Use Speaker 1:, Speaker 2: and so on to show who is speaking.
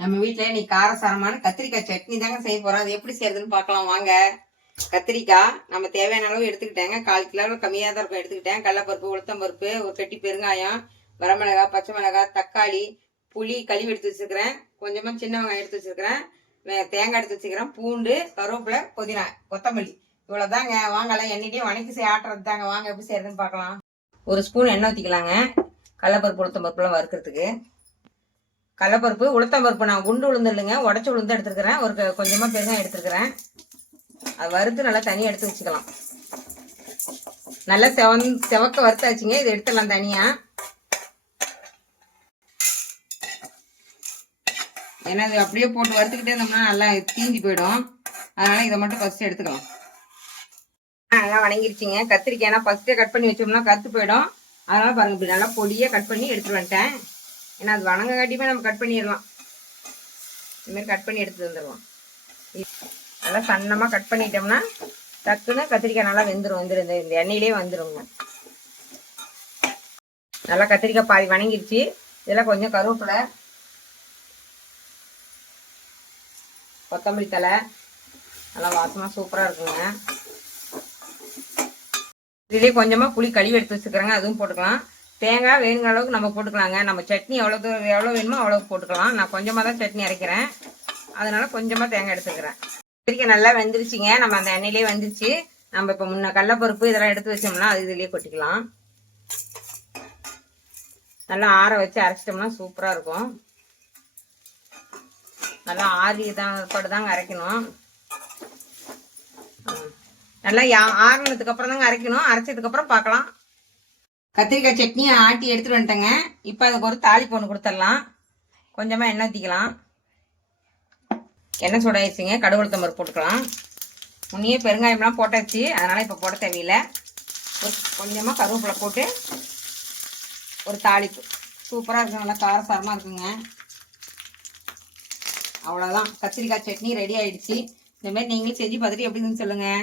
Speaker 1: நம்ம வீட்டில் இன்னைக்கு காரசாரமான கத்திரிக்காய் சட்னி தாங்க செய்ய போறோம். அது எப்படி செய்யறதுன்னு பார்க்கலாம். வாங்க. கத்திரிக்காய் நம்ம தேவையான அளவு எடுத்துக்கிட்டேங்க. கால் கிலோ கம்மியாக தான் இருக்கும். எடுத்துக்கிட்டேன். கடலப்பருப்பு உளுத்தம்பருப்பு ஒரு கட்டி பெருங்காயம் வரமிளகாய் பச்சை மிளகாய் தக்காளி புளி கழுவி எடுத்து வச்சுருக்கிறேன். கொஞ்சமாக சின்ன வெங்காயம் எடுத்து வச்சுருக்கிறேன். தேங்காய் எடுத்து வச்சுக்கிறேன் பூண்டு கருவேப்பிலை புதினா கொத்தமல்லி. இவ்வளோதாங்க வாங்கலாம் எண்ணெயிலையும் வணக்கி செய்ய ஆட்டுறது தாங்க. வாங்க எப்படி செய்யறதுன்னு பார்க்கலாம். ஒரு ஸ்பூன் எண்ணெய் ஊற்றிக்கலாங்க கடலப்பருப்பு உளுத்தம்பருப்புலாம் வறுக்கிறதுக்கு. கடலப்பருப்பு உளுத்தம்பருப்பு நான் குண்டு உளுந்து இல்லைங்க உடச்சி உளுந்து எடுத்துருக்கிறேன். ஒரு கொஞ்சமாக கொஞ்சமா பெருங்காயம் எடுத்துருக்கிறேன். அது வறுத்து நல்லா தனியாக எடுத்து வச்சுக்கலாம். நல்லா செவன் செவக்க வறுத்தாச்சுங்க. இதை எடுத்துடலாம் தனியா. ஏன்னா இது அப்படியே போட்டு வறுத்துக்கிட்டே இருந்தோம்னா நல்லா தீஞ்சு போயிடும். அதனால இதை மட்டும் ஃபஸ்ட்டு எடுத்துக்கலாம். நல்லா வணங்கிருச்சுங்க. கத்திரிக்காய்னா ஃபஸ்ட்டே கட் பண்ணி வச்சோம்னா கற்று போயிடும். அதனால பாருங்க இப்படி நல்லா பொடியாக கட் பண்ணி எடுத்துட்டு வந்துட்டேன். ஏன்னா அது வணங்க காட்டியுமே நம்ம கட் பண்ணிடலாம். இதுமாரி கட் பண்ணி எடுத்து வந்துடலாம். நல்லா சன்னமாக கட் பண்ணிட்டோம்னா டக்குன்னு கத்திரிக்காய் நல்லா வெந்துடும் வந்துடும் இந்த எண்ணெயிலே வந்துருங்க. நல்லா கத்திரிக்காய் பாதி வணங்கிடுச்சு இதெல்லாம் கொஞ்சம் கருவேப்பிலை கொத்தமல்லி தலை நல்லா வாசமாக சூப்பராக இருக்குங்க. இதுலேயே கொஞ்சமாக புளி கழுவி எடுத்து வச்சுக்கிறேங்க. அதுவும் போட்டுக்கலாம். தேங்காய் வேணுங்கிற அளவுக்கு நம்ம போட்டுக்கலாங்க. நம்ம சட்னி எவ்வளோ தூரம் எவ்வளோ வேணுமோ அவ்வளோக்கு போட்டுக்கலாம். நான் கொஞ்சமாக தான் சட்னி அரைக்கிறேன். அதனால கொஞ்சமாக தேங்காய் எடுத்துக்கிறேன். சரிக்க நல்லா வெந்துருச்சுங்க. நம்ம அந்த எண்ணெயிலே வந்துருச்சு. நம்ம இப்போ முன்ன கடலப்பருப்பு இதெல்லாம் எடுத்து வச்சோம்னா அது இதுலேயே கொட்டிக்கலாம். நல்லா ஆற வச்சு அரைச்சிட்டோம்னா சூப்பராக இருக்கும். நல்லா ஆறி தான் பட்டு தாங்க அரைக்கணும். நல்லா யா- ஆறுனதுக்கு அப்புறம் தாங்க அரைக்கணும். அரைச்சதுக்கப்புறம் பார்க்கலாம். கத்திரிக்காய் சட்னியை ஆட்டி எடுத்துகிட்டு வந்துட்டேங்க. இப்போ அதுக்கு ஒரு தாளிப்பு ஒன்று கொடுத்துடலாம். கொஞ்சமாக எண்ணெய் ஊற்றிக்கலாம் எண்ணெய் சூடாயிடுச்சுங்க கடுகு உளுத்தம் போட்டுக்கலாம். முன்னையே பெருங்காயம்லாம் போட்டாச்சு. அதனால் இப்போ போட தேவையில்லை. ஒரு கொஞ்சமாக கருவேப்பிலை போட்டு ஒரு தாளிப்பு. சூப்பராக இருக்கும் நல்லா காரசாரமாக இருக்குங்க. அவ்வளோதான் கத்திரிக்காய் சட்னி ரெடி ஆகிடுச்சு இந்தமாரி நீங்களும் செஞ்சு பார்த்துட்டு எப்படி இருந்துன்னு சொல்லுங்கள்